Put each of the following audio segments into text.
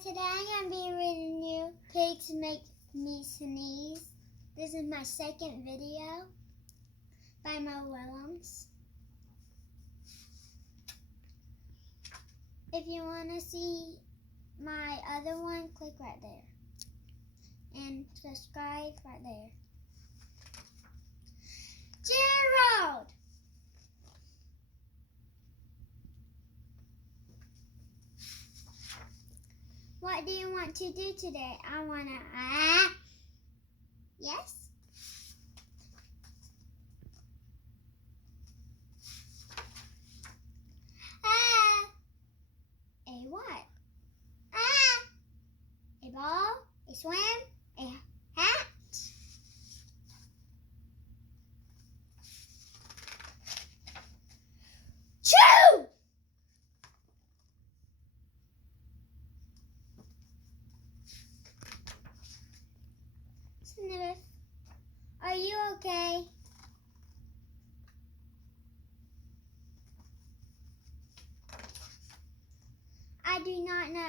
Today I'm going to be reading you Pigs Make Me Sneeze. This is my second video by Mo Willems. If you want to see my other one, click right there. And subscribe right there. Gerald! What do you want to do today? I want to, yes? A what? A ball, a swim, a hat. Chew! Sniff, are you okay? I do not know.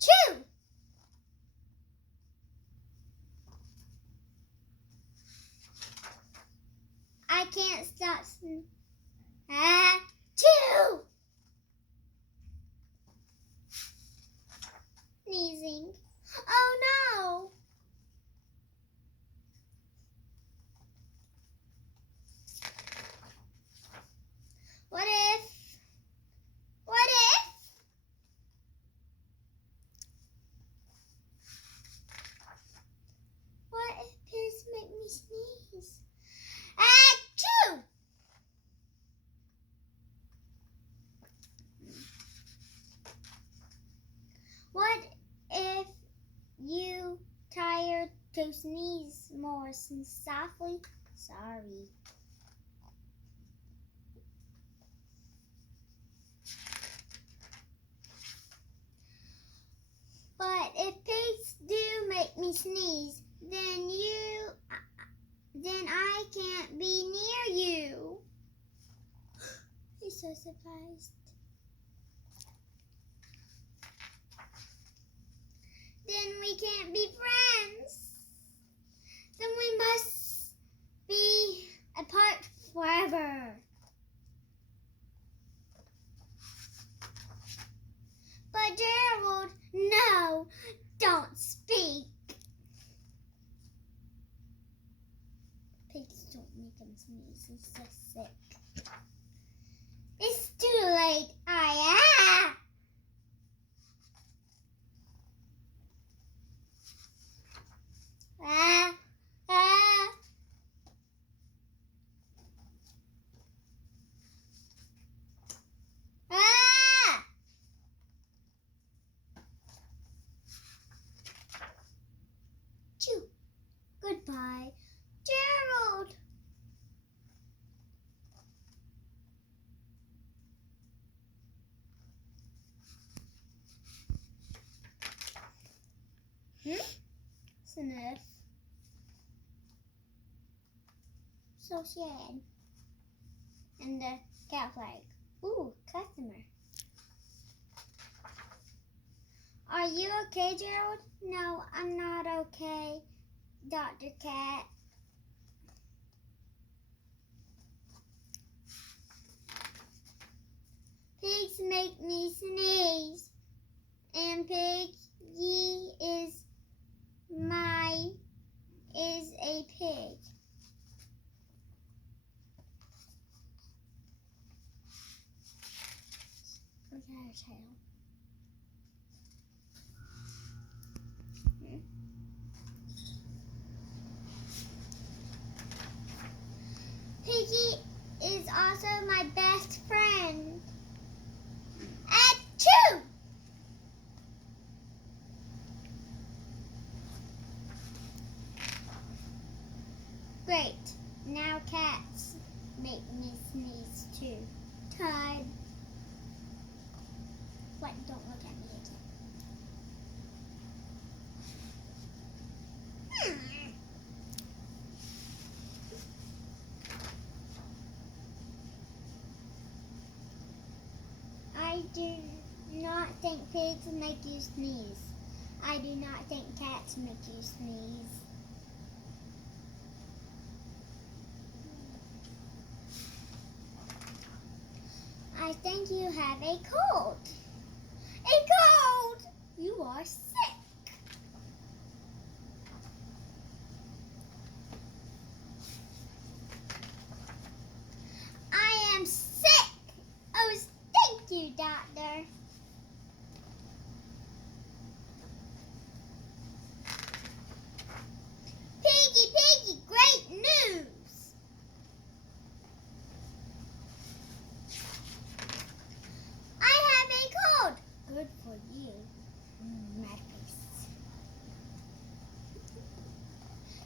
Chew! I can't stop chew! Sneezing. Oh no! What if pigs make me sneeze? Achoo! What if you tired to sneeze more softly? Sorry. But if pigs do make me sneeze, then I can't be near you. He's so surprised. Then we can't be friends. Then we must be apart forever. But Gerald, no, don't speak. Pigs don't make him sneeze. He's so sick. It's too late. Chew. Goodbye, Gerald. Sniff. So sad. And the cat's like, ooh, customer. Are you okay, Gerald? No, I'm not okay, Dr. Cat. Pigs make me sneeze, and Piggy is a pig. Look at her tail. Piggy is also my best friend. Achoo! Great. Now cats make me sneeze too. Time. What? Don't look at me again. I do not think pigs make you sneeze. I do not think cats make you sneeze. I think you have a cold. A cold! You are sick. I am sick. Oh, thank you, doctor. Piggy, great news. I have a cold. Good for you. Mad face.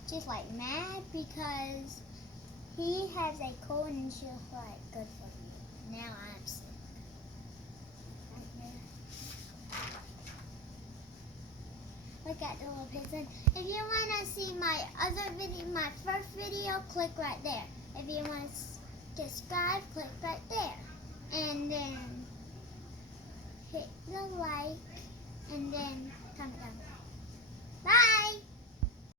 Just like mad because he has a cold and she's like, good for you. Now I'm sick. Right there. Look at the little pigeon. If you want to see my other video, my first video, click right there. If you want to subscribe, click right there. And then hit the like and then comment down below. Bye!